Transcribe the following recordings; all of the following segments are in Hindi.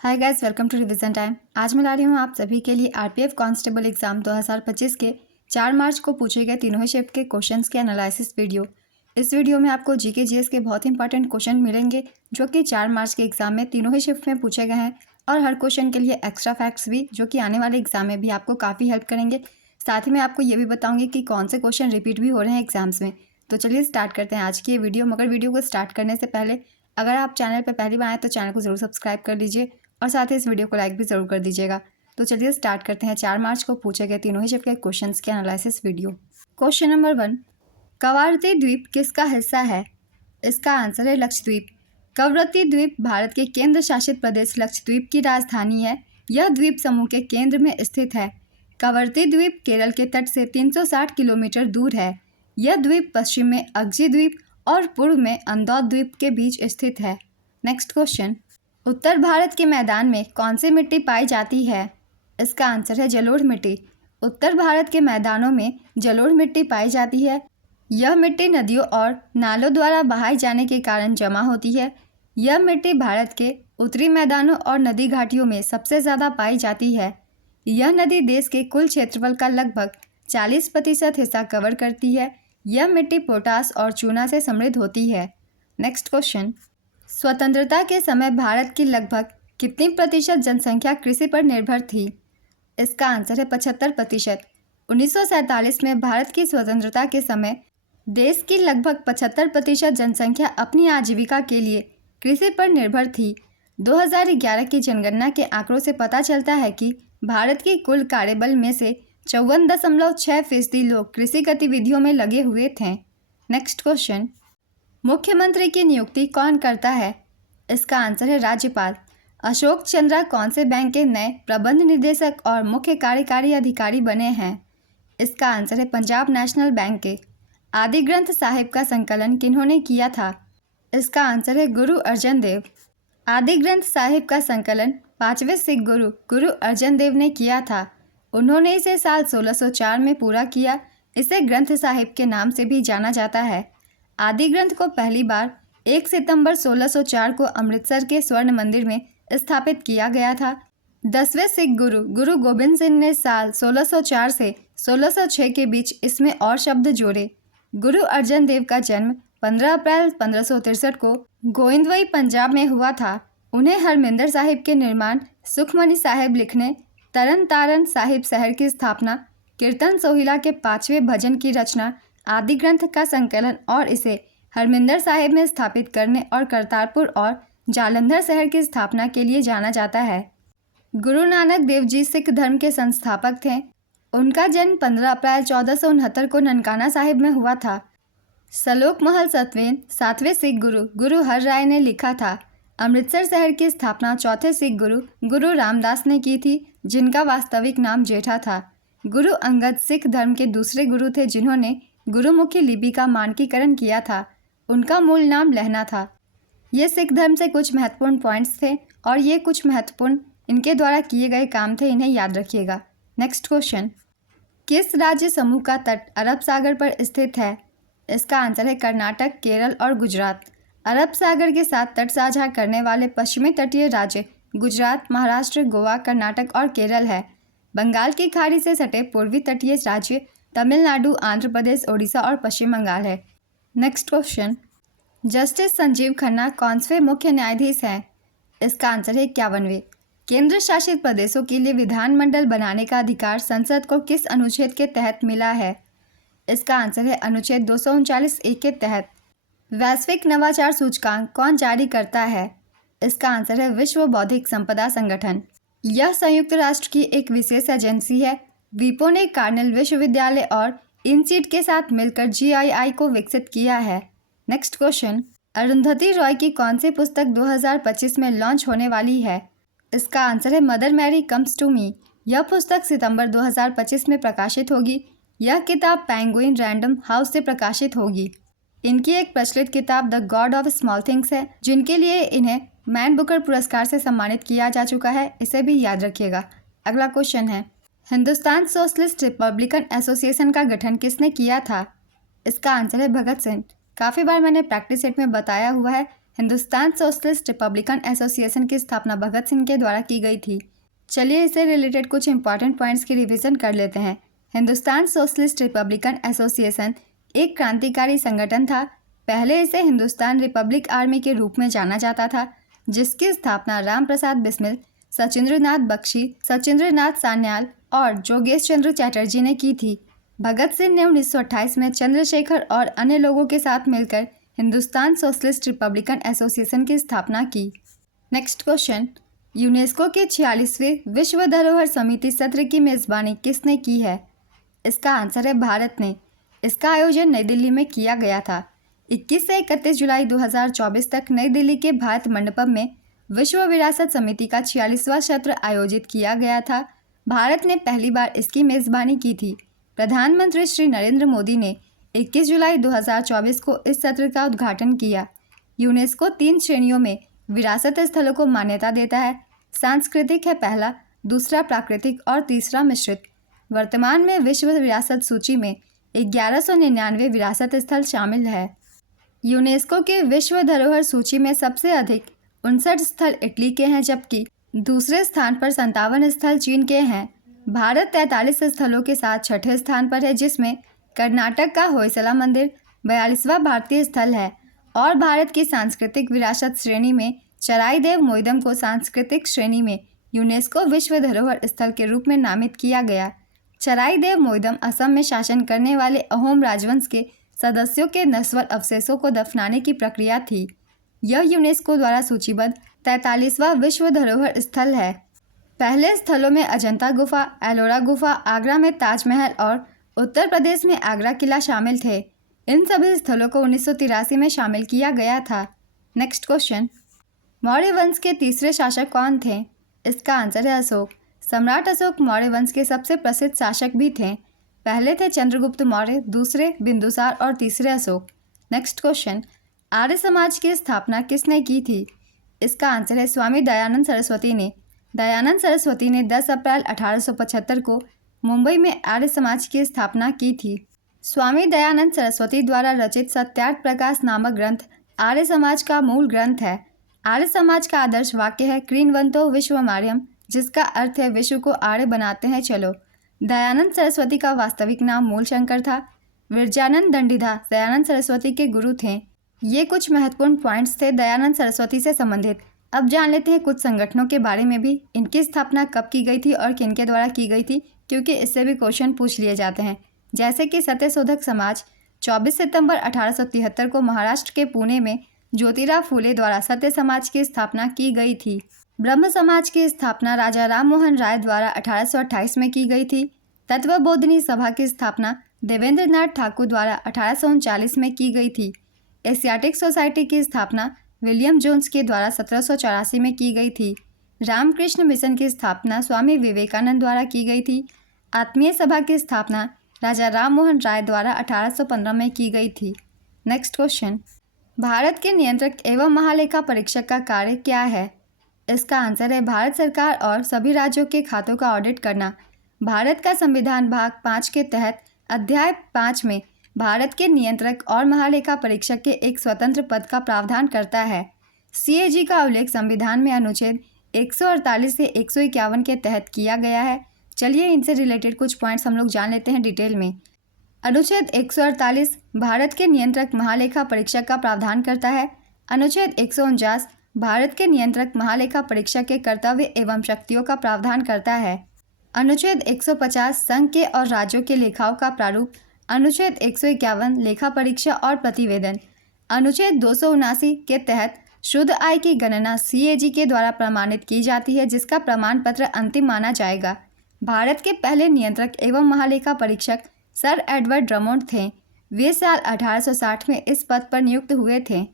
Hi guys, welcome to revision time. आज मैं ला रही हूँ आप सभी के लिए आरपीएफ कांस्टेबल एग्जाम 2025 के 4 मार्च को पूछे गए तीनों ही शिफ्ट के क्वेश्चंस के एनालिसिस वीडियो। इस वीडियो में आपको जीके जीएस के बहुत इंपॉर्टेंट क्वेश्चन मिलेंगे जो कि 4 मार्च के एग्जाम में तीनों ही शिफ्ट में पूछे गए हैं, और हर क्वेश्चन के लिए एक्स्ट्रा फैक्ट्स भी जो कि आने वाले एग्जाम में भी आपको काफ़ी हेल्प करेंगे। साथ ही मैं आपको ये भी बताऊँगी कि कौन से क्वेश्चन रिपीट भी हो रहे हैं एग्जाम्स में। तो चलिए स्टार्ट करते हैं आज की ये वीडियो। मगर वीडियो को स्टार्ट करने से पहले अगर आप चैनल पर पहली बार आए तो चैनल को ज़रूर सब्सक्राइब कर लीजिए और साथ ही इस वीडियो को लाइक भी ज़रूर कर दीजिएगा। तो चलिए स्टार्ट करते हैं 4 मार्च को पूछे गए तीनों ही शिफ्ट के क्वेश्चंस के analysis video. Question number 1, Kavaratti द्वीप किसका हिस्सा है? इसका आंसर है लक्षद्वीप। कवरत्ती द्वीप भारत के केंद्र शासित प्रदेश लक्षद्वीप की राजधानी है। यह द्वीप समूह के केंद्र में स्थित है। कवरत्ती द्वीप केरल के तट से 360 किलोमीटर दूर है। यह द्वीप पश्चिम में अगजी द्वीप और पूर्व में अंदौर द्वीप के बीच स्थित है। नेक्स्ट क्वेश्चन, उत्तर भारत के मैदान में कौन सी मिट्टी पाई जाती है? इसका आंसर है जलोढ़ मिट्टी। उत्तर भारत के मैदानों में जलोढ़ मिट्टी पाई जाती है। यह मिट्टी नदियों और नालों द्वारा बहाए जाने के कारण जमा होती है। यह मिट्टी भारत के उत्तरी मैदानों और नदी घाटियों में सबसे ज़्यादा पाई जाती है। यह नदी देश के कुल क्षेत्रफल का लगभग 40% हिस्सा कवर करती है। यह मिट्टी पोटास और चूना से समृद्ध होती है। नेक्स्ट क्वेश्चन, स्वतंत्रता के समय भारत की लगभग कितनी प्रतिशत जनसंख्या कृषि पर निर्भर थी? इसका आंसर है 75%। 1947 में भारत की स्वतंत्रता के समय देश की लगभग 75% जनसंख्या अपनी आजीविका के लिए कृषि पर निर्भर थी। 2011 की जनगणना के आंकड़ों से पता चलता है कि भारत की कुल कार्यबल में से 54.6% लोग कृषि गतिविधियों में लगे हुए थे। नेक्स्ट क्वेश्चन, मुख्यमंत्री की नियुक्ति कौन करता है? इसका आंसर है राज्यपाल। अशोक चंद्रा कौन से बैंक के नए प्रबंध निदेशक और मुख्य कार्यकारी अधिकारी बने हैं? इसका आंसर है पंजाब नेशनल बैंक के। आदि ग्रंथ साहिब का संकलन किन्होंने किया था? इसका आंसर है गुरु अर्जन देव। आदि ग्रंथ साहिब का संकलन 5वें सिख गुरु गुरु अर्जन देव ने किया था। उन्होंने इसे साल 1604 में पूरा किया। इसे ग्रंथ साहिब के नाम से भी जाना जाता है। आदि ग्रंथ को पहली बार 1 सितंबर 1604 को अमृतसर के स्वर्ण मंदिर में स्थापित किया गया था। 10वें सिख गुरु गुरु गोबिंद सिंह ने साल 1604 से 1606 के बीच इसमें और शब्द जोड़े। गुरु अर्जन देव का जन्म 15 अप्रैल 1563 को गोइंदवई पंजाब में हुआ था। उन्हें हरमिंदर साहिब के निर्माण, सुखमनी साहिब लिखने, तरन तारण साहिब शहर की स्थापना, कीर्तन सोहिला के 5वें भजन की रचना, आदि ग्रंथ का संकलन और इसे हरमिंदर साहिब में स्थापित करने और करतारपुर और जालंधर शहर की स्थापना के लिए जाना जाता है। गुरु नानक देव जी सिख धर्म के संस्थापक थे। उनका जन्म 15 अप्रैल 1469 को ननकाना साहिब में हुआ था। सलोक महल सतवें 7वें सिख गुरु गुरु हर राय ने लिखा था। अमृतसर शहर की स्थापना चौथे सिख गुरु गुरु रामदास ने की थी, जिनका वास्तविक नाम जेठा था। गुरु अंगद सिख धर्म के दूसरे गुरु थे जिन्होंने गुरुमुखी लिपि का मानकीकरण किया था। उनका मूल नाम लहना था। ये सिख धर्म से कुछ महत्वपूर्ण पॉइंट्स थे और ये कुछ महत्वपूर्ण इनके द्वारा किए गए काम थे, इन्हें याद रखिएगा। नेक्स्ट क्वेश्चन, किस राज्य समूह का तट अरब सागर पर स्थित है? इसका आंसर है कर्नाटक, केरल और गुजरात। अरब सागर के साथ तट साझा करने वाले पश्चिमी तटीय राज्य गुजरात, महाराष्ट्र, गोवा, कर्नाटक और केरल है। बंगाल की खाड़ी से सटे पूर्वी तटीय राज्य तमिलनाडु, आंध्र प्रदेश, ओडिशा और पश्चिम बंगाल है। Next question, justice Sanjeev Khanna कौन से मुख्य न्यायाधीश हैं? इसका आंसर है 51वें। केंद्र शासित प्रदेशों के लिए विधानमंडल बनाने का अधिकार संसद को किस अनुच्छेद के तहत मिला है? इसका आंसर है अनुच्छेद 239(1) के तहत। वैश्विक नवाचार सूचकांक कौन जारी करता है? इसका आंसर है विश्व बौद्धिक संपदा संगठन। यह संयुक्त राष्ट्र की एक विशेष एजेंसी है। विपो ने कार्नेल विश्वविद्यालय और इनसीड के साथ मिलकर GII को विकसित किया है। नेक्स्ट क्वेश्चन, अरुंधति रॉय की कौन सी पुस्तक 2025 में लॉन्च होने वाली है? इसका आंसर है Mother Mary comes to me. यह पुस्तक सितंबर 2025 में प्रकाशित होगी। यह किताब पेंगुइन रैंडम हाउस से प्रकाशित होगी। इनकी एक प्रचलित किताब the God of small things है, जिनके लिए इन्हें मैन बुकर पुरस्कार से सम्मानित किया जा चुका है। इसे भी याद रखिएगा। अगला क्वेश्चन है, हिंदुस्तान सोशलिस्ट रिपब्लिकन एसोसिएशन का गठन किसने किया था? इसका आंसर है भगत सिंह। काफ़ी बार मैंने प्रैक्टिस सेट में बताया हुआ है। हिंदुस्तान सोशलिस्ट रिपब्लिकन एसोसिएशन की स्थापना भगत सिंह के द्वारा की गई थी। चलिए इससे रिलेटेड कुछ इंपॉर्टेंट पॉइंट्स की रिवीजन कर लेते हैं। हिंदुस्तान सोशलिस्ट रिपब्लिकन एसोसिएशन एक क्रांतिकारी संगठन था। पहले इसे हिंदुस्तान रिपब्लिक आर्मी के रूप में जाना जाता था, जिसकी स्थापना राम प्रसाद बिस्मिल, सचिंद्रनाथ बख्शी, सचिंद्रनाथ सान्याल और जोगेश चंद्र चैटर्जी ने की थी। भगत सिंह ने 1928 में चंद्रशेखर और अन्य लोगों के साथ मिलकर हिंदुस्तान सोशलिस्ट रिपब्लिकन एसोसिएशन की स्थापना की। नेक्स्ट क्वेश्चन, यूनेस्को की 46वीं विश्व धरोहर समिति सत्र की मेज़बानी किसने की है? इसका आंसर है भारत ने। इसका आयोजन नई दिल्ली में किया गया था। 21 से 31 जुलाई 2024 तक नई दिल्ली के भारत मंडपम में विश्व विरासत समिति का 46वां सत्र आयोजित किया गया था। भारत ने पहली बार इसकी मेज़बानी की थी। प्रधानमंत्री श्री नरेंद्र मोदी ने 21 जुलाई 2024 को इस सत्र का उद्घाटन किया। यूनेस्को 3 श्रेणियों में विरासत स्थलों को मान्यता देता है। सांस्कृतिक है पहला, दूसरा प्राकृतिक और तीसरा मिश्रित। वर्तमान में विश्व विरासत सूची में 1199 विरासत स्थल शामिल है। यूनेस्को के विश्व धरोहर सूची में सबसे अधिक 59 स्थल इटली के हैं, जबकि दूसरे स्थान पर 57 स्थल चीन के हैं। भारत 43 स्थलों के साथ छठे स्थान पर है, जिसमें कर्नाटक का होयसला मंदिर 42वां भारतीय स्थल है और भारत की सांस्कृतिक विरासत श्रेणी में चराईदेव मोइदम को सांस्कृतिक श्रेणी में यूनेस्को विश्व धरोहर स्थल के रूप में नामित किया गया। चराईदेव मोइदम असम में शासन करने वाले अहोम राजवंश के सदस्यों के नस्वर अवशेषों को दफनाने की प्रक्रिया थी। यह यूनेस्को द्वारा सूचीबद्ध 43वां विश्व धरोहर स्थल है। पहले स्थलों में अजंता गुफा, एलोरा गुफा, आगरा में ताजमहल और उत्तर प्रदेश में आगरा किला शामिल थे। इन सभी स्थलों को 1983 में शामिल किया गया था। नेक्स्ट क्वेश्चन, मौर्य वंश के तीसरे शासक कौन थे? इसका आंसर है अशोक। सम्राट अशोक मौर्य वंश के सबसे प्रसिद्ध शासक भी थे। पहले थे चंद्रगुप्त मौर्य, दूसरे बिंदुसार और तीसरे अशोक। नेक्स्ट क्वेश्चन, आर्य समाज की स्थापना किसने की थी? इसका आंसर है स्वामी दयानंद सरस्वती ने। दयानंद सरस्वती ने 10 अप्रैल 1875 को मुंबई में आर्य समाज की स्थापना की थी। स्वामी दयानंद सरस्वती द्वारा रचित सत्यार्थ प्रकाश नामक ग्रंथ आर्य समाज का मूल ग्रंथ है। आर्य समाज का आदर्श वाक्य है क्रीन्वन्तो विश्वमार्यम, जिसका अर्थ है विश्व को आर्य बनाते हैं चलो। दयानंद सरस्वती का वास्तविक नाम मूलशंकर था। विरजानंद दंडीदास दयानंद सरस्वती के गुरु थे। ये कुछ महत्वपूर्ण पॉइंट्स थे दयानंद सरस्वती से संबंधित। अब जान लेते हैं कुछ संगठनों के बारे में भी। इनकी स्थापना कब की गई थी और किनके द्वारा की गई थी, क्योंकि इससे भी क्वेश्चन पूछ लिए जाते हैं। जैसे कि सत्यशोधक समाज 24 सितंबर 1873 को महाराष्ट्र के पुणे में ज्योतिराव फूले द्वारा सत्य समाज की स्थापना की गई थी। ब्रह्म समाज की स्थापना राजा राम मोहन राय द्वारा 1828 में की गई थी। तत्वबोधिनी सभा की स्थापना देवेंद्र नाथ ठाकुर द्वारा 1839 में की गई थी। एशियाटिक सोसाइटी की स्थापना विलियम जोन्स के द्वारा 1784 में की गई थी। रामकृष्ण मिशन की स्थापना स्वामी विवेकानंद द्वारा की गई थी। आत्मीय सभा की स्थापना राजा राम मोहन राय द्वारा 1815 में की गई थी। नेक्स्ट क्वेश्चन, भारत के नियंत्रक एवं महालेखा परीक्षक का कार्य क्या है? इसका आंसर है भारत सरकार और सभी राज्यों के खातों का ऑडिट करना। भारत का संविधान भाग 5 के तहत अध्याय 5 में भारत के नियंत्रक और महालेखा परीक्षक के एक स्वतंत्र पद का प्रावधान करता है। सीएजी का उल्लेख संविधान में अनुच्छेद 148 से 151 के तहत किया गया है। चलिए इनसे रिलेटेड कुछ पॉइंट्स हम लोग जान लेते हैं डिटेल में। अनुच्छेद 148 भारत के नियंत्रक महालेखा परीक्षक का प्रावधान करता है। अनुच्छेद 149 भारत के नियंत्रक महालेखा परीक्षक के कर्तव्य एवं शक्तियों का प्रावधान करता है। अनुच्छेद 150 संघ के और राज्यों के लेखाओं का प्रारूप। अनुच्छेद 151 लेखा परीक्षा और प्रतिवेदन। अनुच्छेद 279 के तहत शुद्ध आय की गणना सीएजी के द्वारा प्रमाणित की जाती है, जिसका प्रमाण पत्र अंतिम माना जाएगा। भारत के पहले नियंत्रक एवं महालेखा परीक्षक सर एडवर्ड ड्रमोंड थे। वे साल 1860 में इस पद पर नियुक्त हुए थे।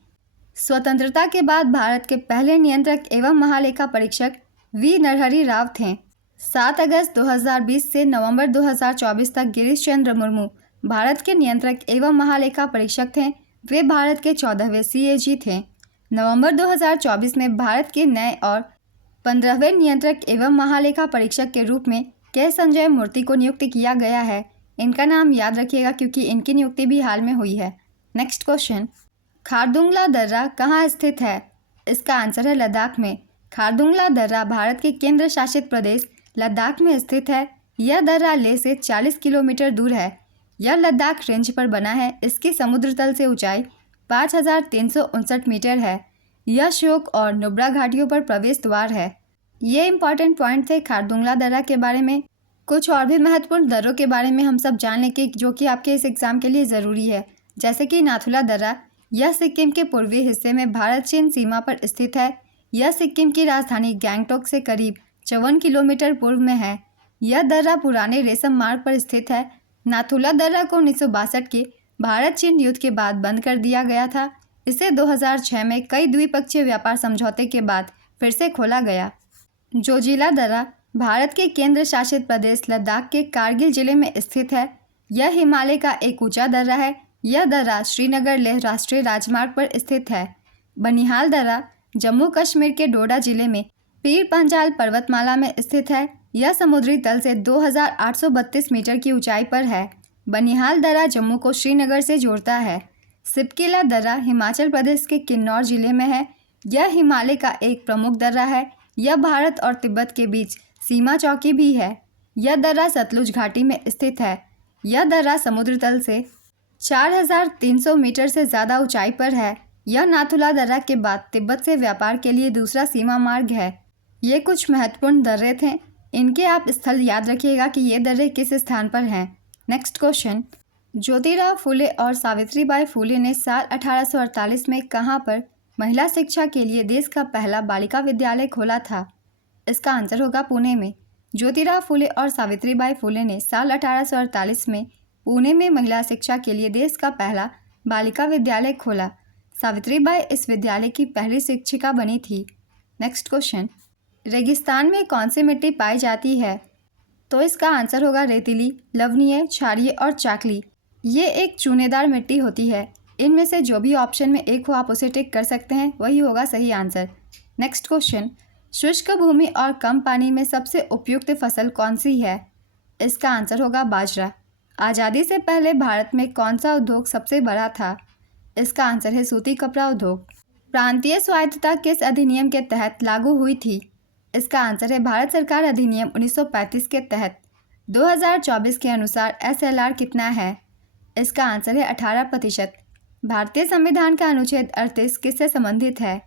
स्वतंत्रता के बाद भारत के पहले नियंत्रक एवं महालेखा परीक्षक वी नरहरि राव थे। 7 अगस्त 2020 से नवंबर 2024 तक गिरीश चंद्र मुर्मू भारत के नियंत्रक एवं महालेखा परीक्षक थे। वे भारत के 14वें सीएजी थे। नवंबर 2024 में भारत के नए और 15वें नियंत्रक एवं महालेखा परीक्षक के रूप में के संजय मूर्ति को नियुक्त किया गया है। इनका नाम याद रखिएगा क्योंकि इनकी नियुक्ति भी हाल में हुई है। नेक्स्ट क्वेश्चन, खारदुंगला दर्रा कहाँ स्थित है? इसका आंसर है लद्दाख में। खारदुंगला दर्रा भारत के केंद्र शासित प्रदेश लद्दाख में स्थित है। यह दर्रा लेह से 40 किलोमीटर दूर है। यह लद्दाख रेंज पर बना है। इसकी समुद्र तल से ऊंचाई 5359 मीटर है। यह श्योक और नुब्रा घाटियों पर प्रवेश द्वार है। ये इंपॉर्टेंट पॉइंट थे खारदुंगला दर्रा के बारे में। कुछ और भी महत्वपूर्ण दर्रों के बारे में हम सब जान लें कि जो कि आपके इस एग्ज़ाम के लिए ज़रूरी है, जैसे कि नाथुला दर्रा। यह सिक्किम के पूर्वी हिस्से में भारत चीन सीमा पर स्थित है। यह सिक्किम की राजधानी गैंगटोक से करीब 54 किलोमीटर पूर्व में है। यह दर्रा पुराने रेशम मार्ग पर स्थित है। नाथुला दर्रा को 1962 के भारत चीन युद्ध के बाद बंद कर दिया गया था। इसे 2006 में कई द्विपक्षीय व्यापार समझौते के बाद फिर से खोला गया। जोजिला दर्रा भारत के केंद्र शासित प्रदेश लद्दाख के कारगिल जिले में स्थित है। यह हिमालय का एक ऊंचा दर्रा है। यह दर्रा श्रीनगर लेह राष्ट्रीय राजमार्ग पर स्थित है। बनिहाल दर्रा जम्मू कश्मीर के डोडा जिले में पीर पंजाल पर्वतमाला में स्थित है। यह समुद्री तल से 2832 मीटर की ऊंचाई पर है। बनिहाल दर्रा जम्मू को श्रीनगर से जोड़ता है। सिपकिला दर्रा हिमाचल प्रदेश के किन्नौर जिले में है। यह हिमालय का एक प्रमुख दर्रा है। यह भारत और तिब्बत के बीच सीमा चौकी भी है। यह दर्रा सतलुज घाटी में स्थित है। यह दर्रा समुद्र तल से 4300 मीटर से ज़्यादा ऊंचाई पर है। यह नाथुला दर्रा के बाद तिब्बत से व्यापार के लिए दूसरा सीमा मार्ग है। ये कुछ महत्वपूर्ण दर्रे थे। इनके आप स्थल याद रखिएगा कि ये दर्रे किस स्थान पर हैं। नेक्स्ट क्वेश्चन, ज्योतिराव फुले और सावित्रीबाई फुले ने साल 1848 में कहाँ पर महिला शिक्षा के लिए देश का पहला बालिका विद्यालय खोला था? इसका आंसर होगा पुणे में। ज्योतिराव फुले और सावित्रीबाई फुले ने साल 1848 में पुणे में महिला शिक्षा के लिए देश का पहला बालिका विद्यालय खोला। सावित्रीबाई इस विद्यालय की पहली शिक्षिका बनी थी। नेक्स्ट क्वेश्चन, रेगिस्तान में कौन सी मिट्टी पाई जाती है? तो इसका आंसर होगा रेतीली, लवणीय, क्षारीय और चाकली। ये एक चूनेदार मिट्टी होती है। इनमें से जो भी ऑप्शन में एक हो आप उसे टिक कर सकते हैं, वही होगा सही आंसर। नेक्स्ट क्वेश्चन, शुष्क भूमि और कम पानी में सबसे उपयुक्त फसल कौन सी है? इसका आंसर होगा बाजरा। आज़ादी से पहले भारत में कौन सा उद्योग सबसे बड़ा था? इसका आंसर है सूती कपड़ा उद्योग। प्रांतीय स्वायत्तता किस अधिनियम के तहत लागू हुई थी? इसका आंसर है भारत सरकार अधिनियम 1935 के तहत। 2024 के अनुसार SLR कितना है? इसका आंसर है 18%। भारतीय संविधान का अनुच्छेद 38 किससे संबंधित है?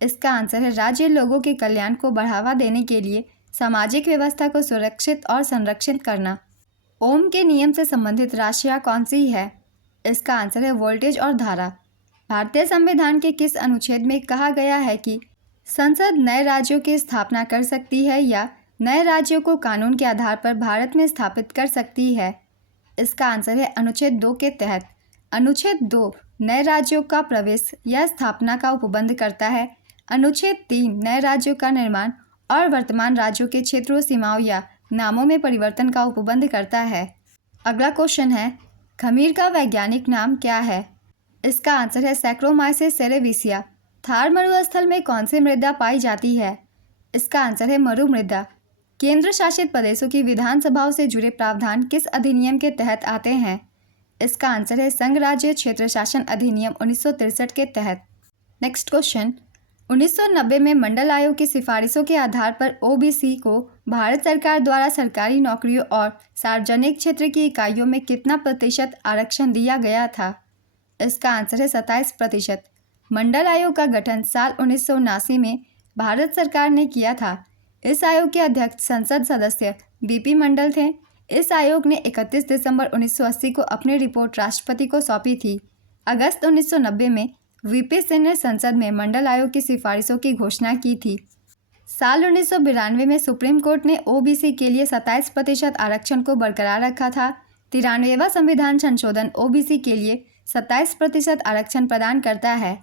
इसका आंसर है राज्य लोगों के कल्याण को बढ़ावा देने के लिए सामाजिक व्यवस्था को सुरक्षित और संरक्षित करना। ओम के नियम से संबंधित राशियाँ कौन सी है? इसका आंसर है वोल्टेज और धारा। भारतीय संविधान के किस अनुच्छेद में कहा गया है कि संसद नए राज्यों की स्थापना कर सकती है या नए राज्यों को कानून के आधार पर भारत में स्थापित कर सकती है? इसका आंसर है अनुच्छेद 2 के तहत। अनुच्छेद 2 नए राज्यों का प्रवेश या स्थापना का उपबंध करता है। अनुच्छेद 3 नए राज्यों का निर्माण और वर्तमान राज्यों के क्षेत्रों, सीमाओं या नामों में परिवर्तन का उपबंध करता है। अगला क्वेश्चन है, खमीर का वैज्ञानिक नाम क्या है? इसका आंसर है सैक्रोमाइसिस सेरेविसिया। थार मरुस्थल में कौन सी मृदा पाई जाती है? इसका आंसर है मरु मृदा। केंद्र शासित प्रदेशों की विधानसभाओं से जुड़े प्रावधान किस अधिनियम के तहत आते हैं? इसका आंसर है संघ राज्य क्षेत्र शासन अधिनियम 1963 के तहत। नेक्स्ट क्वेश्चन, 1990 में मंडल आयोग की सिफारिशों के आधार पर OBC को भारत सरकार द्वारा सरकारी नौकरियों और सार्वजनिक क्षेत्र की इकाइयों में कितना प्रतिशत आरक्षण दिया गया था? इसका आंसर है 27%। मंडल आयोग का गठन साल 1979 में भारत सरकार ने किया था। इस आयोग के अध्यक्ष संसद सदस्य BP मंडल थे। इस आयोग ने 31 दिसंबर 1980 को अपनी रिपोर्ट राष्ट्रपति को सौंपी थी। अगस्त 1990 में VP सिंह ने संसद में मंडल आयोग की सिफारिशों की घोषणा की थी। साल 1992 में सुप्रीम कोर्ट ने OBC के लिए 27% आरक्षण को बरकरार रखा था। 93वां संविधान संशोधन OBC के लिए 27% आरक्षण प्रदान करता है।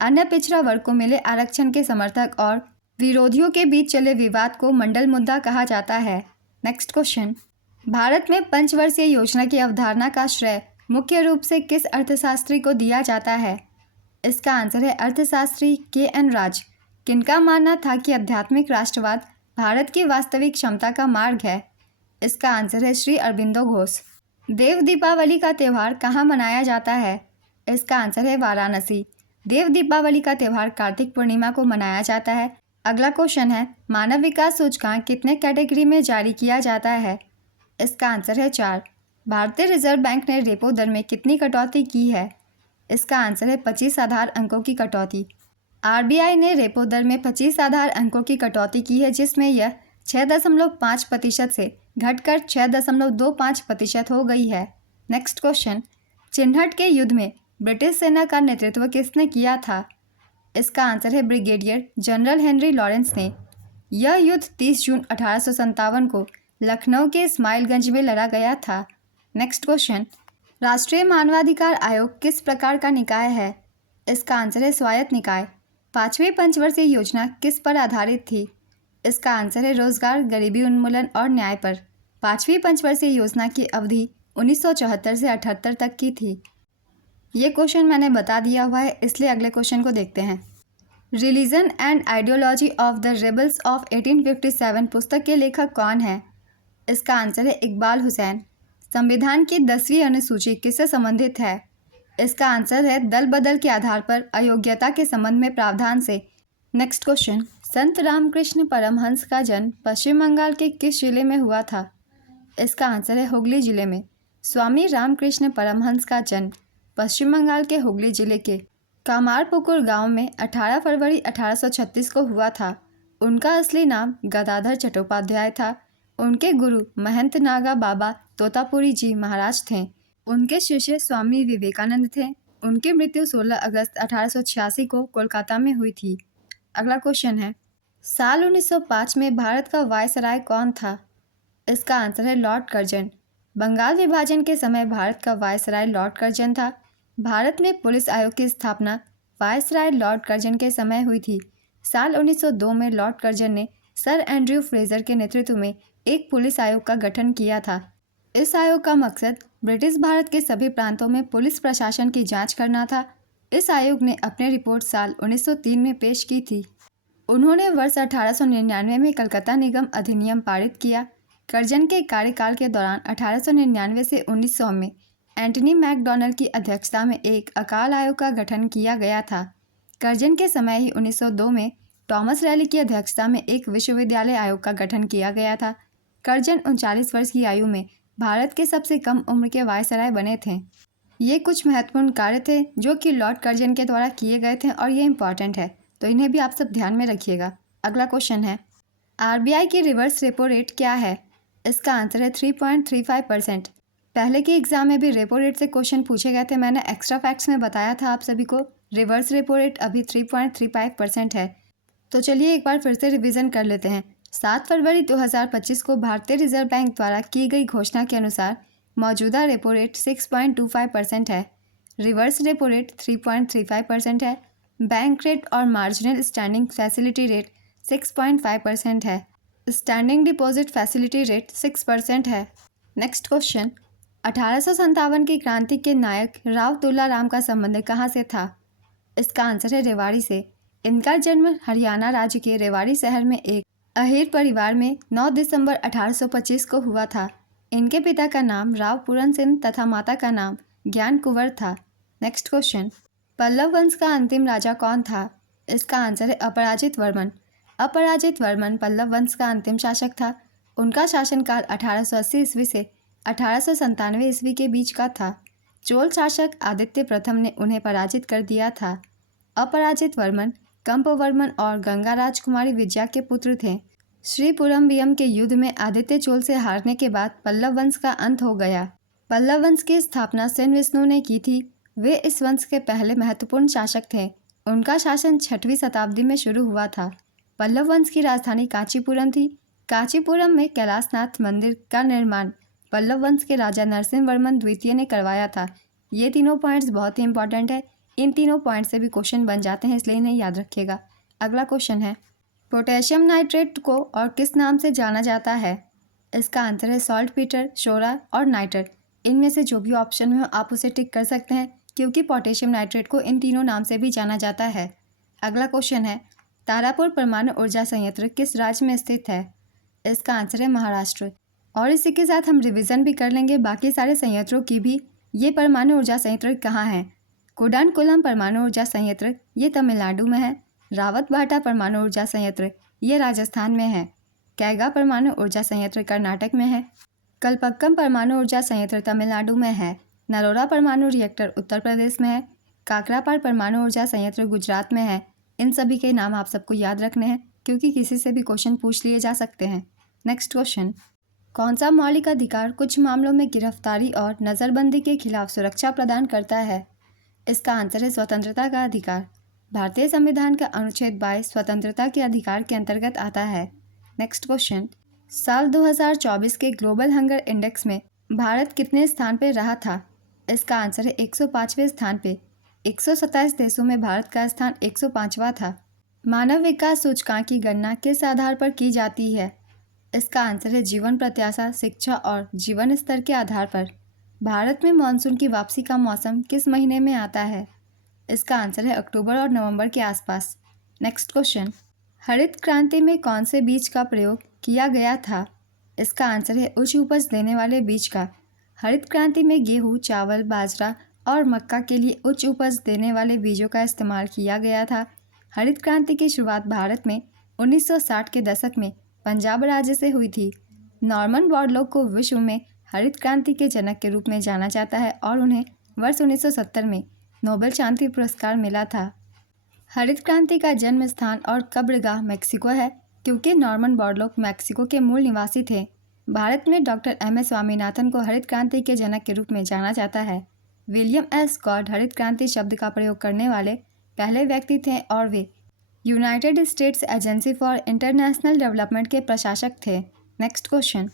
अन्य पिछड़ा वर्ग को मिले आरक्षण के समर्थक और विरोधियों के बीच चले विवाद को मंडल मुद्दा कहा जाता है। नेक्स्ट क्वेश्चन, भारत में पंचवर्षीय योजना की अवधारणा का श्रेय मुख्य रूप से किस अर्थशास्त्री को दिया जाता है? इसका आंसर है अर्थशास्त्री KN राज। किनका मानना था कि आध्यात्मिक राष्ट्रवाद भारत की वास्तविक क्षमता का मार्ग है? इसका आंसर है श्री अरबिंदो घोष। देव दीपावली का त्यौहार कहाँ मनाया जाता है? इसका आंसर है वाराणसी। देव दीपावली का त्यौहार कार्तिक पूर्णिमा को मनाया जाता है। अगला क्वेश्चन है, मानव विकास सूचकांक कितने कैटेगरी में जारी किया जाता है? इसका आंसर है 4। भारतीय रिजर्व बैंक ने रेपो दर में कितनी कटौती की है? इसका आंसर है 25 आधार अंकों की कटौती। आरबीआई ने रेपो दर में 25 आधार अंकों की कटौती की है, जिसमें यह 6.5% से घटकर 6.25% हो गई है। नेक्स्ट क्वेश्चन, चिन्हट के युद्ध में ब्रिटिश सेना का नेतृत्व किसने किया था? इसका आंसर है ब्रिगेडियर जनरल हेनरी लॉरेंस ने। यह युद्ध 30 जून 1857 को लखनऊ के इस्माइलगंज में लड़ा गया था। नेक्स्ट क्वेश्चन, राष्ट्रीय मानवाधिकार आयोग किस प्रकार का निकाय है? इसका आंसर है स्वायत्त निकाय। 5वीं पंचवर्षीय योजना किस पर आधारित थी? इसका आंसर है रोजगार, गरीबी उन्मूलन और न्याय पर। 5वीं पंचवर्षीय योजना की अवधि 1974 से 78 तक की थी। ये क्वेश्चन मैंने बता दिया हुआ है, इसलिए अगले क्वेश्चन को देखते हैं। Religion and ideology of the rebels of 1857 पुस्तक के लेखक कौन है? इसका आंसर है इकबाल हुसैन। संविधान की 10वीं अनुसूची किससे संबंधित है? इसका आंसर है दल बदल के आधार पर अयोग्यता के संबंध में प्रावधान से। नेक्स्ट क्वेश्चन, संत रामकृष्ण परमहंस का जन्म पश्चिम बंगाल के किस जिले में हुआ था? इसका आंसर है हुगली जिले में। स्वामी रामकृष्ण परमहंस का जन्म पश्चिम बंगाल के हुगली जिले के कामारपुकुर गांव में 18 फरवरी 1836 को हुआ था। उनका असली नाम गदाधर चट्टोपाध्याय था। उनके गुरु महंत नागा बाबा तोतापुरी जी महाराज थे। उनके शिष्य स्वामी विवेकानंद थे। उनकी मृत्यु 16 अगस्त 1886 को कोलकाता में हुई थी। अगला क्वेश्चन है, साल 1905 में भारत का वायसराय कौन था? इसका आंसर है लॉर्ड कर्जन। बंगाल विभाजन के समय भारत का वायसराय लॉर्ड कर्जन था। भारत में पुलिस आयोग की स्थापना वायसराय लॉर्ड कर्जन के समय हुई थी। साल 1902 में लॉर्ड कर्जन ने सर एंड्रयू फ्रेजर के नेतृत्व में एक पुलिस आयोग का गठन किया था। इस आयोग का मकसद ब्रिटिश भारत के सभी प्रांतों में पुलिस प्रशासन की जांच करना था। इस आयोग ने अपनी रिपोर्ट साल 1903 में पेश की थी। उन्होंने वर्ष 1899 में कलकत्ता निगम अधिनियम पारित किया। कर्जन के कार्यकाल के दौरान 1899 से 1900 में एंटनी मैकडॉनल्ड की अध्यक्षता में एक अकाल आयोग का गठन किया गया था। कर्जन के समय ही 1902 में टॉमस रैली की अध्यक्षता में एक विश्वविद्यालय आयोग का गठन किया गया था। कर्जन 39 वर्ष की आयु में भारत के सबसे कम उम्र के वायसराय बने थे। ये कुछ महत्वपूर्ण कार्य थे जो कि लॉर्ड कर्जन के द्वारा किए गए थे और ये इम्पॉर्टेंट है, तो इन्हें भी आप सब ध्यान में रखिएगा। अगला क्वेश्चन है, आरबीआई की रिवर्स रेपो रेट क्या है? इसका आंसर है 3.35%। पहले के एग्जाम में भी रेपो रेट से क्वेश्चन पूछे गए थे। मैंने एक्स्ट्रा फैक्ट्स में बताया था आप सभी को। रिवर्स रेपो रेट अभी 3.35% है। तो चलिए एक बार फिर से रिवीजन कर लेते हैं। 7 फरवरी 2025 को भारतीय रिजर्व बैंक द्वारा की गई घोषणा के अनुसार मौजूदा रेपो रेट 6.25% है। रिवर्स रेपो रेट 3.35% है। बैंक रेट और मार्जिनल स्टैंडिंग फैसिलिटी रेट 6.5% है। स्टैंडिंग डिपॉजिट फैसिलिटी रेट 6% है। नेक्स्ट क्वेश्चन, 1857 की क्रांति के नायक राव तुलाराम का संबंध कहाँ से था? इसका आंसर है रेवाड़ी से। इनका जन्म हरियाणा राज्य के रेवाड़ी शहर में एक अहीर परिवार में 9 दिसंबर 1825 को हुआ था। इनके पिता का नाम राव पूरन सिंह तथा माता का नाम ज्ञान कुंवर था। नेक्स्ट क्वेश्चन, पल्लव वंश का अंतिम राजा कौन था? इसका आंसर है अपराजित वर्मन। अपराजित वर्मन पल्लव वंश का अंतिम शासक था। उनका शासनकाल 1880 ईस्वी से 1897 ईस्वी के बीच का था। चोल शासक आदित्य प्रथम ने उन्हें पराजित कर दिया था। अपराजित वर्मन कंपवर्मन और गंगा राजकुमारी विजया के पुत्र थे। श्री पुरम्बियम के युद्ध में आदित्य चोल से हारने के बाद पल्लव वंश का अंत हो गया। पल्लव वंश की स्थापना सेन विष्णु ने की थी। वे इस वंश के पहले महत्वपूर्ण शासक थे। उनका शासन 6वीं शताब्दी में शुरू हुआ था। पल्लव वंश की राजधानी कांचीपुरम थी। कांचीपुरम में कैलाशनाथ मंदिर का निर्माण पल्लव वंश के राजा नरसिंह वर्मन द्वितीय ने करवाया था। ये तीनों पॉइंट्स बहुत ही इंपॉर्टेंट है। इन तीनों पॉइंट से भी क्वेश्चन बन जाते हैं, इसलिए इन्हें याद रखिएगा। अगला क्वेश्चन है, पोटेशियम नाइट्रेट को और किस नाम से जाना जाता है? इसका आंसर है सॉल्ट पीटर, शोरा और नाइट्रेट। इनमें से जो भी ऑप्शन में हो आप उसे टिक कर सकते हैं, क्योंकि पोटेशियम नाइट्रेट को इन तीनों नाम से भी जाना जाता है। अगला क्वेश्चन है, तारापुर परमाणु ऊर्जा संयंत्र किस राज्य में स्थित है? इसका आंसर है महाराष्ट्र। और इसी के साथ हम रिवीजन भी कर लेंगे बाकी सारे संयंत्रों की भी। ये परमाणु ऊर्जा संयंत्र कहाँ हैं? कुडानकुलम परमाणु ऊर्जा संयंत्र ये तमिलनाडु में है। रावतभाटा परमाणु ऊर्जा संयंत्र ये राजस्थान में है। कैगा परमाणु ऊर्जा संयंत्र कर्नाटक में है। कलपक्कम परमाणु ऊर्जा संयंत्र तमिलनाडु में है। नरोरा परमाणु रिएक्टर उत्तर प्रदेश में है। काकरापार परमाणु ऊर्जा संयंत्र गुजरात में है। इन सभी के नाम आप सबको याद रखने हैं क्योंकि किसी से भी क्वेश्चन पूछ लिए जा सकते हैं। नेक्स्ट क्वेश्चन, कौन सा मौलिक अधिकार कुछ मामलों में गिरफ्तारी और नज़रबंदी के खिलाफ सुरक्षा प्रदान करता है? इसका आंसर है स्वतंत्रता का अधिकार। भारतीय संविधान का अनुच्छेद 22 स्वतंत्रता के अधिकार के अंतर्गत आता है। नेक्स्ट क्वेश्चन, साल 2024 के ग्लोबल हंगर इंडेक्स में भारत कितने स्थान पर रहा था? इसका आंसर है 105वें स्थान पे। 127 देशों में भारत का स्थान 105वां था। मानव विकास सूचकांक की गणना किस आधार पर की जाती है? इसका आंसर है जीवन प्रत्याशा, शिक्षा और जीवन स्तर के आधार पर। भारत में मानसून की वापसी का मौसम किस महीने में आता है? इसका आंसर है अक्टूबर और नवंबर के आसपास। नेक्स्ट क्वेश्चन, हरित क्रांति में कौन से बीज का प्रयोग किया गया था? इसका आंसर है उच्च उपज देने वाले बीज का। हरित क्रांति में गेहूँ, चावल, बाजरा और मक्का के लिए उच्च उपज देने वाले बीजों का इस्तेमाल किया गया था। हरित क्रांति की शुरुआत भारत में 1960 के दशक में पंजाब राज्य से हुई थी। नॉर्मन बोरलॉग को विश्व में हरित क्रांति के जनक के रूप में जाना जाता है और उन्हें वर्ष 1970 में नोबेल शांति पुरस्कार मिला था। हरित क्रांति का जन्म स्थान और कब्रगाह मेक्सिको है क्योंकि नॉर्मन बोरलॉग मेक्सिको के मूल निवासी थे। भारत में डॉक्टर एम.एस. स्वामीनाथन को हरित क्रांति के जनक के रूप में जाना जाता है। William S. स्कॉट हरित क्रांति शब्द का प्रयोग करने वाले पहले व्यक्ति थे और वे United States Agency for International Development के प्रशासक थे। नेक्स्ट क्वेश्चन,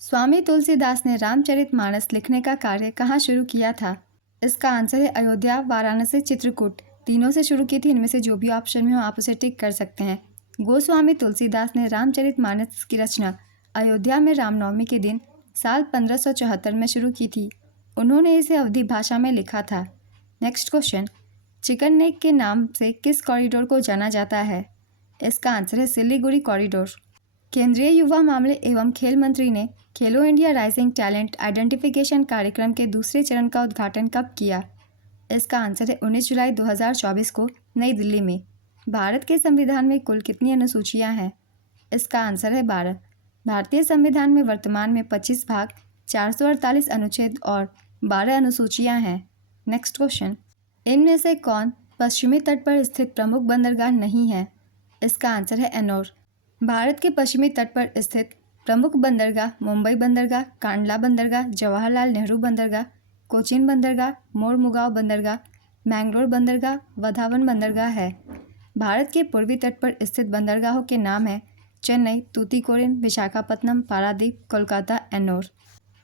स्वामी तुलसीदास ने रामचरितमानस लिखने का कार्य कहाँ शुरू किया था? इसका आंसर है अयोध्या, वाराणसी, चित्रकूट। तीनों से शुरू की थी। इनमें से जो भी ऑप्शन में हो आप उसे टिक कर सकते हैं। गोस्वामी तुलसीदास ने रामचरितमानस की रचना अयोध्या में रामनवमी के दिन साल 1574 में शुरू की थी। उन्होंने इसे अवधी भाषा में लिखा था। नेक्स्ट क्वेश्चन, चिकन नेक के नाम से किस कॉरिडोर को जाना जाता है? इसका आंसर है सिलीगुड़ी कॉरिडोर। केंद्रीय युवा मामले एवं खेल मंत्री ने खेलो इंडिया राइजिंग टैलेंट आइडेंटिफिकेशन कार्यक्रम के दूसरे चरण का उद्घाटन कब किया? इसका आंसर है 19 जुलाई 2024 को नई दिल्ली में। भारत के संविधान में कुल कितनी अनुसूचियां हैं? इसका आंसर है 12। भारतीय संविधान में वर्तमान में 25 भाग, 448 अनुच्छेद और 12 अनुसूचियां हैं। नेक्स्ट क्वेश्चन, इनमें से कौन पश्चिमी तट पर स्थित प्रमुख बंदरगाह नहीं है? इसका आंसर है एनोर। भारत के पश्चिमी तट पर स्थित प्रमुख बंदरगाह मुंबई बंदरगाह, कांडला बंदरगाह, जवाहरलाल नेहरू बंदरगाह, कोचीन बंदरगाह, मोरमुगांव बंदरगाह, मैंगलोर बंदरगाह, वधावन बंदरगाह है। भारत के पूर्वी तट पर स्थित बंदरगाहों के नाम हैं चेन्नई, तूतीकोरिन, विशाखापत्तनम, पारादीप, कोलकाता, एनोर।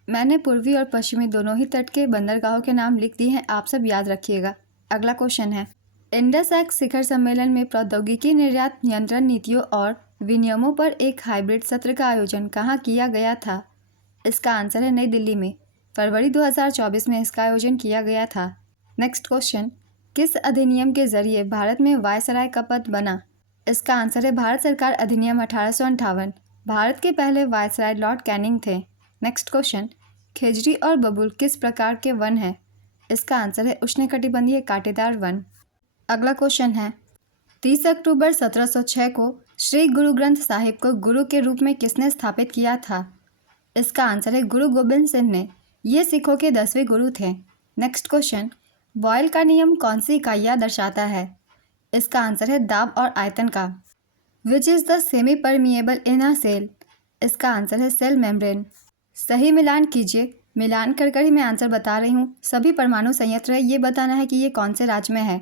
मैंने पूर्वी और पश्चिमी दोनों ही तट के बंदरगाहों के नाम लिख दिए हैं, आप सब याद रखिएगा। अगला क्वेश्चन है, इंडस एक्ट शिखर सम्मेलन में प्रौद्योगिकी निर्यात नियंत्रण नीतियों और विनियमों पर एक हाइब्रिड सत्र का आयोजन कहाँ किया गया था? इसका आंसर है नई दिल्ली में। फरवरी 2024 में इसका आयोजन किया गया था। नेक्स्ट क्वेश्चन, किस अधिनियम के जरिए भारत में वायसराय का पद बना? इसका आंसर है भारत सरकार अधिनियम 1858। भारत के पहले वायसराय लॉर्ड कैनिंग थे। नेक्स्ट क्वेश्चन, खिजड़ी और बबूल किस प्रकार के वन हैं? इसका आंसर है उष्णकटिबंधीय कांटेदार वन। अगला क्वेश्चन है, 30 अक्टूबर 1706 को श्री गुरु ग्रंथ साहिब को गुरु के रूप में किसने स्थापित किया था? इसका आंसर है गुरु गोबिंद सिंह ने। ये सिखों के 10वें गुरु थे। नेक्स्ट क्वेश्चन, बॉयल का नियम कौन सी इकाइयाँ दर्शाता है? इसका आंसर है दाब और आयतन का। Which is the semi permeable in a cell? इसका आंसर है सेल मेम्ब्रेन। सही मिलान कीजिए। मिलान कर ही मैं आंसर बता रही हूँ। सभी परमाणु संयंत्र है, ये बताना है कि ये कौन से राज्य में है।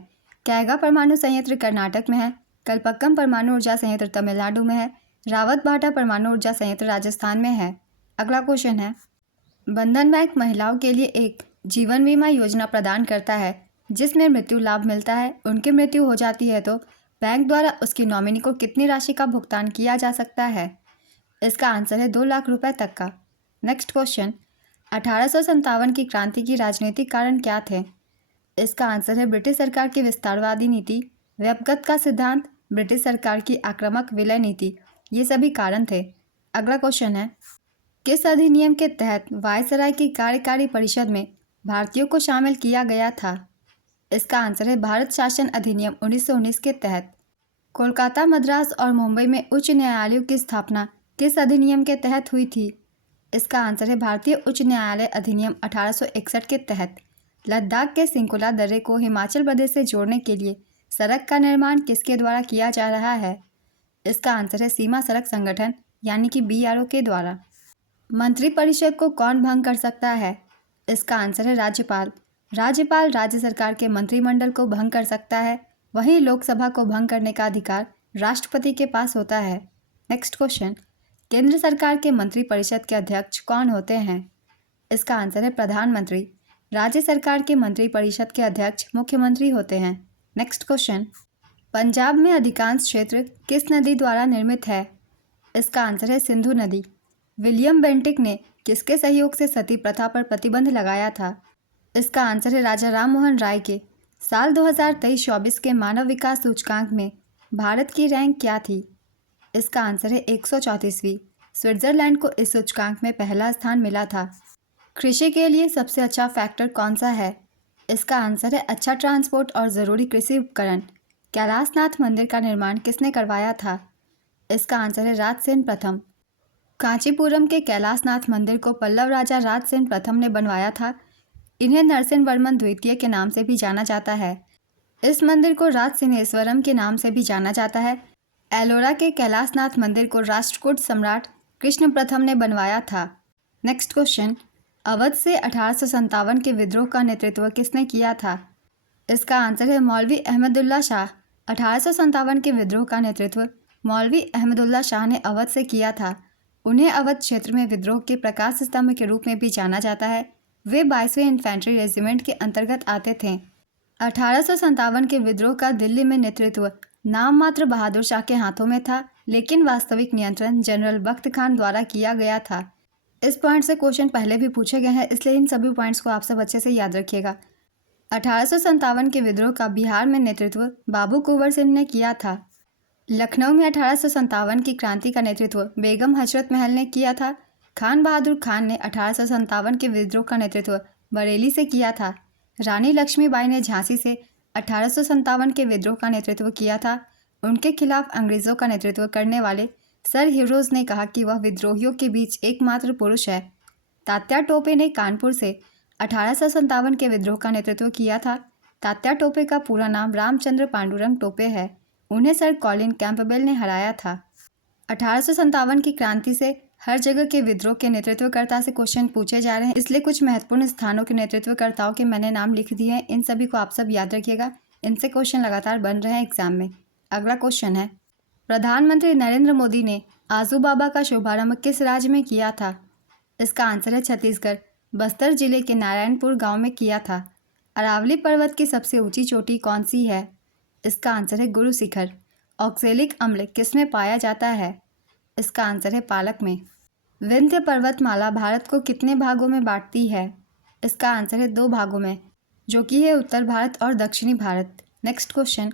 कैगा परमाणु संयंत्र कर्नाटक में है। कलपक्कम परमाणु ऊर्जा संयंत्र तमिलनाडु में है। रावतभाटा परमाणु ऊर्जा संयंत्र राजस्थान में है। अगला क्वेश्चन है, बंधन बैंक महिलाओं के लिए एक जीवन बीमा योजना प्रदान करता है जिसमें मृत्यु लाभ मिलता है। उनकी मृत्यु हो जाती है तो बैंक द्वारा उसकी नॉमिनी को कितनी राशि का भुगतान किया जा सकता है? इसका आंसर है 2 लाख रुपए तक का। नेक्स्ट क्वेश्चन, 1857 की क्रांति की राजनीतिक कारण क्या थे? इसका आंसर है ब्रिटिश सरकार की विस्तारवादी नीति, व्यपगत का सिद्धांत, ब्रिटिश सरकार की आक्रामक विलय नीति, ये सभी कारण थे। अगला क्वेश्चन है, किस अधिनियम के तहत वायसराय की कार्यकारी परिषद में भारतीयों को शामिल किया गया था? इसका आंसर है भारत शासन अधिनियम 1919 के तहत। कोलकाता, मद्रास और मुंबई में उच्च न्यायालयों की स्थापना किस अधिनियम के तहत हुई थी? इसका आंसर है भारतीय उच्च न्यायालय अधिनियम 1861 के तहत। लद्दाख के सिंकुला दर्रे को हिमाचल प्रदेश से जोड़ने के लिए सड़क का निर्माण किसके द्वारा किया जा रहा है? इसका आंसर है सीमा सड़क संगठन यानी कि BRO के द्वारा। मंत्रिपरिषद को कौन भंग कर सकता है? इसका आंसर है राज्यपाल। राज्यपाल राज्य सरकार के मंत्रिमंडल को भंग कर सकता है, वहीं लोकसभा को भंग करने का अधिकार राष्ट्रपति के पास होता है। नेक्स्ट क्वेश्चन, केंद्र सरकार के मंत्रिपरिषद के अध्यक्ष कौन होते हैं? इसका आंसर है प्रधानमंत्री। राज्य सरकार के मंत्रिपरिषद के अध्यक्ष मुख्यमंत्री होते हैं। नेक्स्ट क्वेश्चन, पंजाब में अधिकांश क्षेत्र किस नदी द्वारा निर्मित है? इसका आंसर है सिंधु नदी। विलियम बेंटिक ने किसके सहयोग से सती प्रथा पर प्रतिबंध लगाया था? इसका आंसर है राजा राम मोहन राय के। साल 2023-24 के मानव विकास सूचकांक में भारत की रैंक क्या थी? इसका आंसर है 134वीं। स्विट्जरलैंड को इस सूचकांक में पहला स्थान मिला था। कृषि के लिए सबसे अच्छा फैक्टर कौन सा है? इसका आंसर है अच्छा ट्रांसपोर्ट और ज़रूरी कृषि उपकरण। कैलाशनाथ मंदिर का निर्माण किसने करवाया था? इसका आंसर है राजसेन प्रथम। कांचीपुरम के कैलाशनाथ मंदिर को पल्लव राजा राजसेन प्रथम ने बनवाया था। इन्हें नरसिंहवर्मन द्वितीय के नाम से भी जाना जाता है। इस मंदिर को राजसिंहेश्वरम के नाम से भी जाना जाता है। एलोरा के कैलाशनाथ मंदिर को राष्ट्रकूट सम्राट कृष्ण प्रथम ने बनवाया था। नेक्स्ट क्वेश्चन, अवध से 1857 के विद्रोह का नेतृत्व किसने किया था? इसका आंसर है मौलवी अहमदुल्ला शाह। 1857 के विद्रोह का नेतृत्व मौलवी अहमदुल्ला शाह ने अवध से किया था। उन्हें अवध क्षेत्र में विद्रोह के प्रकाश स्तंभ के रूप में भी जाना जाता है। वे 22वें इन्फेंट्री रेजिमेंट के अंतर्गत आते थे। 1857 के विद्रोह का दिल्ली में नेतृत्व नाम मात्र बहादुर शाह के हाथों में था, लेकिन वास्तविक नियंत्रण जनरल बख्त खान द्वारा किया गया था। इस पॉइंट से क्वेश्चन पहले भी पूछे गए हैं, इसलिए इन सभी पॉइंट्स को आप सब अच्छे से याद रखिएगा। 1857 के विद्रोह का बिहार में नेतृत्व बाबू कुंवर सिंह ने किया था। लखनऊ में 1857 की क्रांति का नेतृत्व बेगम हजरत महल ने किया था। खान बहादुर खान ने 1857 के विद्रोह का नेतृत्व बरेली से किया था। रानी लक्ष्मीबाई ने झांसी से 1857 के विद्रोह का नेतृत्व किया था। उनके खिलाफ अंग्रेज़ों का नेतृत्व करने वाले सर हीरोज ने कहा कि वह विद्रोहियों के बीच एकमात्र पुरुष है। तात्या टोपे ने कानपुर से 1857 के विद्रोह का नेतृत्व किया था। तात्या टोपे का पूरा नाम रामचंद्र पांडुरंग टोपे है। उन्हें सर कॉलिन कैंपबेल ने हराया था। 1857 की क्रांति से हर जगह के विद्रोह के नेतृत्वकर्ता से क्वेश्चन पूछे जा रहे हैं, इसलिए कुछ महत्वपूर्ण स्थानों के नेतृत्वकर्ताओं के मैंने नाम लिख दिए हैं। इन सभी को आप सब याद रखिएगा, इनसे क्वेश्चन लगातार बन रहे हैं एग्जाम में। अगला क्वेश्चन है, प्रधानमंत्री नरेंद्र मोदी ने आजू बाबा का शुभारंभ किस राज्य में किया था? इसका आंसर है छत्तीसगढ़, बस्तर जिले के नारायणपुर गाँव में किया था। अरावली पर्वत की सबसे ऊँची चोटी कौन सी है? इसका आंसर है गुरु शिखर। ऑक्सैलिक अम्ल किसमें पाया जाता है? इसका आंसर है पालक में। विंध्य पर्वतमाला भारत को कितने भागों में बांटती है? इसका आंसर है 2 भागों में, जो कि है उत्तर भारत और दक्षिणी भारत। नेक्स्ट क्वेश्चन,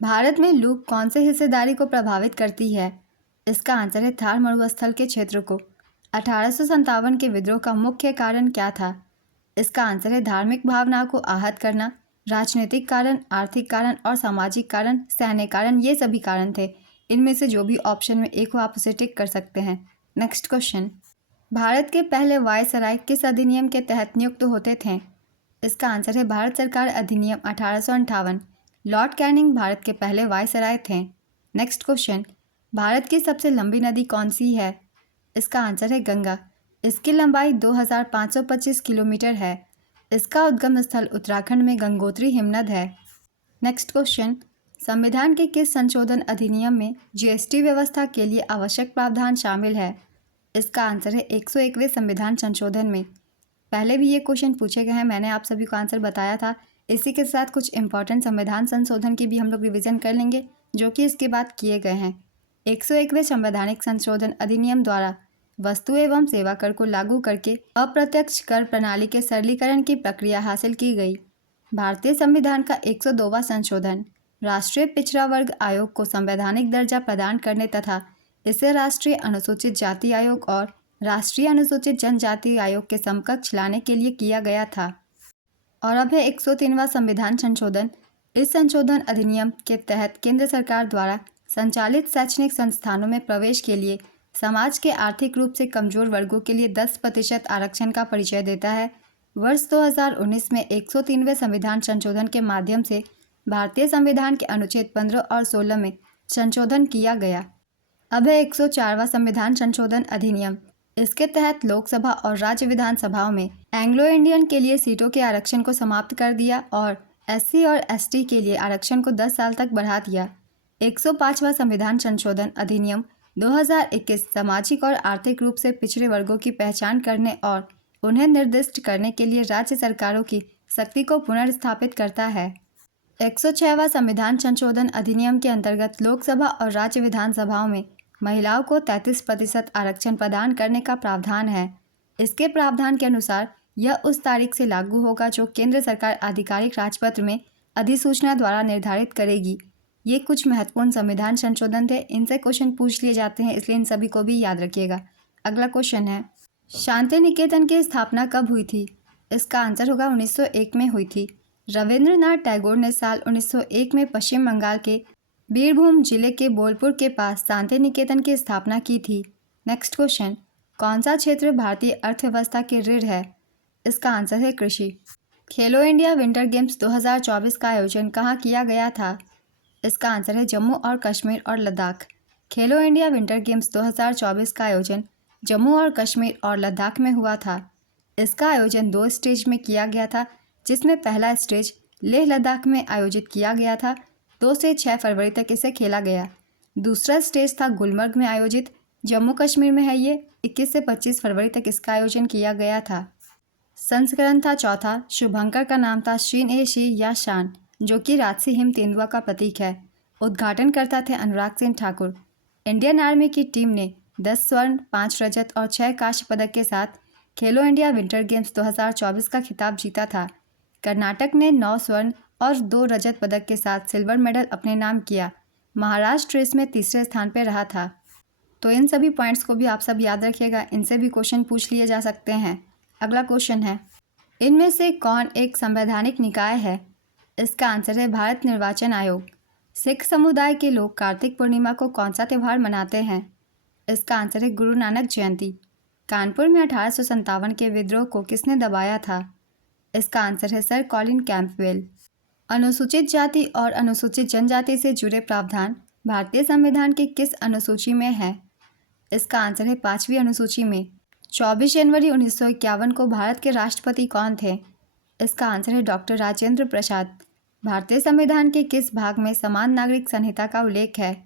भारत में लू कौन से हिस्सेदारी को प्रभावित करती है? इसका आंसर है थार मरुस्थल के क्षेत्र को। 1857 के विद्रोह का मुख्य कारण क्या था? इसका आंसर है धार्मिक भावनाओं को आहत करना। राजनीतिक कारण, आर्थिक कारण और सामाजिक कारण, सैन्य कारण, ये सभी कारण थे। इनमें से जो भी ऑप्शन में एक हो आप उसे टिक कर सकते हैं। नेक्स्ट क्वेश्चन, भारत के पहले वायसराय किस अधिनियम के तहत नियुक्त होते थे? इसका आंसर है भारत सरकार अधिनियम 1858। लॉर्ड कैनिंग भारत के पहले वायसराय थे। नेक्स्ट क्वेश्चन, भारत की सबसे लंबी नदी कौन सी है? इसका आंसर है गंगा। इसकी लंबाई 2525 किलोमीटर है। इसका उद्गम स्थल उत्तराखंड में गंगोत्री हिमनद है। नेक्स्ट क्वेश्चन, संविधान के किस संशोधन अधिनियम में GST व्यवस्था के लिए आवश्यक प्रावधान शामिल है? इसका आंसर है 101वें संविधान संशोधन में। पहले भी ये क्वेश्चन पूछे गए हैं, मैंने आप सभी को आंसर बताया था। इसी के साथ कुछ इंपॉर्टेंट संविधान संशोधन की भी हम लोग रिवीजन कर लेंगे, जो कि इसके बाद किए गए हैं। 101वें संवैधानिक संशोधन अधिनियम द्वारा वस्तु एवं सेवा कर को लागू करके अप्रत्यक्ष कर प्रणाली के सरलीकरण की प्रक्रिया हासिल की गई। भारतीय संविधान का 102वां संशोधन राष्ट्रीय पिछड़ा वर्ग आयोग को संवैधानिक दर्जा प्रदान करने तथा इसे राष्ट्रीय अनुसूचित जाति आयोग और राष्ट्रीय अनुसूचित जनजाति आयोग के समकक्ष लाने के लिए किया गया था। और अब है 103वां संविधान संशोधन। इस संशोधन अधिनियम के तहत केंद्र सरकार द्वारा संचालित शैक्षणिक संस्थानों में प्रवेश के लिए समाज के आर्थिक रूप से कमजोर वर्गों के लिए 10% आरक्षण का परिचय देता है। वर्ष 2019 में 103वें संविधान संशोधन के माध्यम से भारतीय संविधान के अनुच्छेद 15 और 16 में संशोधन किया गया। अब है 104वां संविधान संशोधन अधिनियम। इसके तहत लोकसभा और राज्य विधानसभाओं में एंग्लो इंडियन के लिए सीटों के आरक्षण को समाप्त कर दिया और एससी और एसटी के लिए आरक्षण को 10 साल तक बढ़ा दिया। 105वां संविधान संशोधन अधिनियम 2021 सामाजिक और आर्थिक रूप से पिछड़े वर्गों की पहचान करने और उन्हें निर्दिष्ट करने के लिए राज्य सरकारों की शक्ति को पुनर्स्थापित करता है। 106वां संविधान संशोधन अधिनियम के अंतर्गत लोकसभा और राज्य विधानसभाओं में महिलाओं को 33% आरक्षण प्रदान करने का प्रावधान है। इसके प्रावधान के अनुसार यह उस तारीख से लागू होगा जो केंद्र सरकार आधिकारिक राजपत्र में अधिसूचना द्वारा निर्धारित करेगी। ये कुछ महत्वपूर्ण संविधान संशोधन थे। इनसे क्वेश्चन पूछ लिए जाते हैं, इसलिए इन सभी को भी याद रखिएगा। अगला क्वेश्चन है, शांति निकेतन की स्थापना कब हुई थी? इसका आंसर होगा 1901 में हुई थी। रविंद्रनाथ टैगोर ने साल 1901 में पश्चिम बंगाल के बीरभूम जिले के बोलपुर के पास शांति निकेतन की स्थापना की थी। नेक्स्ट क्वेश्चन, कौन सा क्षेत्र भारतीय अर्थव्यवस्था की रीढ़ है? इसका आंसर है कृषि। खेलो इंडिया विंटर गेम्स 2024 का आयोजन कहाँ किया गया था? इसका आंसर है जम्मू और कश्मीर और लद्दाख। खेलो इंडिया विंटर गेम्स 2024 का आयोजन जम्मू और कश्मीर और लद्दाख में हुआ था। इसका आयोजन 2 स्टेज में किया गया था, जिसमें पहला स्टेज लेह लद्दाख में आयोजित किया गया था। 2 से 6 फरवरी तक इसे खेला गया। दूसरा स्टेज था गुलमर्ग में आयोजित, जम्मू कश्मीर में है ये। 21 से 25 फरवरी तक इसका आयोजन किया गया था। संस्करण था चौथा। शुभंकर का नाम था शीन या शान, जो कि राजसी हिम तेंदुआ का प्रतीक है। उद्घाटनकर्ता थे अनुराग सिंह ठाकुर। इंडियन आर्मी की टीम ने 10 स्वर्ण, 5 रजत और 6 कांस्य पदक के साथ खेलो इंडिया विंटर गेम्स 2024 का खिताब जीता था। कर्नाटक ने 9 स्वर्ण और 2 रजत पदक के साथ सिल्वर मेडल अपने नाम किया। महाराष्ट्र इसमें तीसरे स्थान पर रहा था। तो इन सभी पॉइंट्स को भी आप सब याद रखिएगा, इनसे भी क्वेश्चन पूछ लिए जा सकते हैं। अगला क्वेश्चन है, इनमें से कौन एक संवैधानिक निकाय है? इसका आंसर है भारत निर्वाचन आयोग। सिख समुदाय के लोग कार्तिक पूर्णिमा को कौन सा त्यौहार मनाते हैं? इसका आंसर है गुरु नानक जयंती। कानपुर में 1857 के विद्रोह को किसने दबाया था? इसका आंसर है सर कॉलिन कैंपबेल। अनुसूचित जाति और अनुसूचित जनजाति से जुड़े प्रावधान भारतीय संविधान की किस अनुसूची में है? इसका आंसर है 5वीं अनुसूची में। 24 जनवरी 1951 को भारत के राष्ट्रपति कौन थे? इसका आंसर है डॉक्टर राजेंद्र प्रसाद। भारतीय संविधान के किस भाग में समान नागरिक संहिता का उल्लेख है?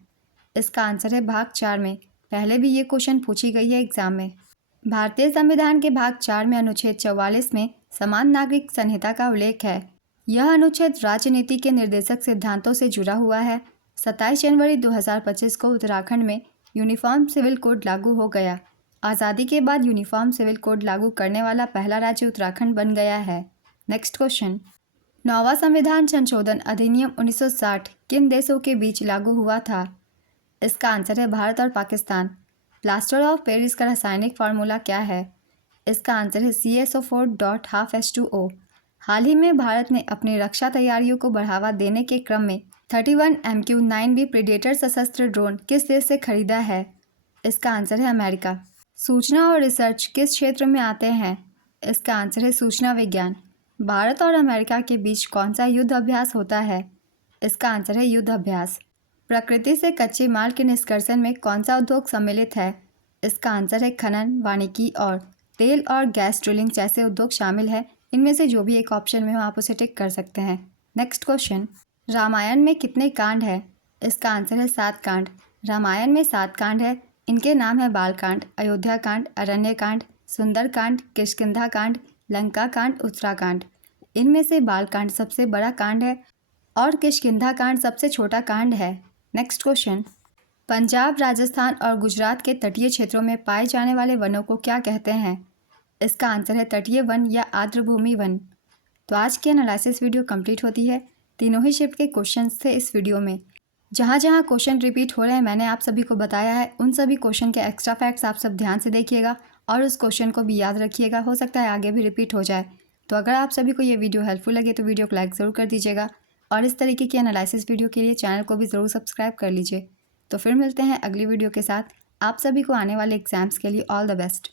इसका आंसर है भाग 4 में। पहले भी ये क्वेश्चन पूछी गई है एग्जाम में। भारतीय संविधान के भाग 4 में अनुच्छेद 44 में समान नागरिक संहिता का उल्लेख है। यह अनुच्छेद राजनीति के निर्देशक सिद्धांतों से जुड़ा हुआ है। 27 जनवरी 2025 को उत्तराखंड में यूनिफॉर्म सिविल कोड लागू हो गया। आज़ादी के बाद यूनिफॉर्म सिविल कोड लागू करने वाला पहला राज्य उत्तराखंड बन गया है। नेक्स्ट क्वेश्चन, 9वां संविधान संशोधन अधिनियम 1960 किन देशों के बीच लागू हुआ था? इसका आंसर है भारत और पाकिस्तान। प्लास्टर ऑफ पेरिस का रासायनिक फार्मूला क्या है? इसका आंसर है CSO4.12H2O। हाल ही में भारत ने अपनी रक्षा तैयारियों को बढ़ावा देने के क्रम में 31 MQ-9B प्रीडेटर सशस्त्र ड्रोन किस देश से खरीदा है? इसका आंसर है अमेरिका। सूचना और रिसर्च किस क्षेत्र में आते हैं? इसका आंसर है सूचना विज्ञान। भारत और अमेरिका के बीच कौन सा युद्ध अभ्यास होता है? इसका आंसर है युद्ध अभ्यास। प्रकृति से कच्चे माल के निष्कर्षण में कौन सा उद्योग सम्मिलित है? इसका आंसर है खनन, वानिकी और तेल और गैस ड्रिलिंग जैसे उद्योग शामिल है। इनमें से जो भी एक ऑप्शन में हो आप उसे टिक कर सकते हैं। नेक्स्ट क्वेश्चन, रामायण में कितने कांड है? इसका आंसर है 7 कांड। रामायण में 7 कांड है। इनके नाम है बालकांड, अयोध्या कांड, अरण्य कांड, सुंदर कांड, किष्किंधा कांड, लंका कांड, उत्तराकांड। इनमें से बालकांड सबसे बड़ा कांड है और किष्किंधा कांड सबसे छोटा कांड है। नेक्स्ट क्वेश्चन, पंजाब, राजस्थान और गुजरात के तटीय क्षेत्रों में पाए जाने वाले वनों को क्या कहते हैं? इसका आंसर है तटीय वन या आर्द्रभूमि वन। तो आज की एनालिसिस वीडियो कंप्लीट होती है। तीनों ही शिफ्ट के क्वेश्चंस थे इस वीडियो में। जहाँ जहाँ क्वेश्चन रिपीट हो रहे हैं मैंने आप सभी को बताया है। उन सभी क्वेश्चन के एक्स्ट्रा फैक्ट्स आप सब ध्यान से देखिएगा और उस क्वेश्चन को भी याद रखिएगा। हो सकता है आगे भी रिपीट हो जाए। तो अगर आप सभी को ये वीडियो हेल्पफुल लगे तो वीडियो को लाइक ज़रूर कर दीजिएगा और इस तरीके की एनालिसिस वीडियो के लिए चैनल को भी ज़रूर सब्सक्राइब कर लीजिए। तो फिर मिलते हैं अगली वीडियो के साथ। आप सभी को आने वाले एग्जाम्स के लिए ऑल द बेस्ट।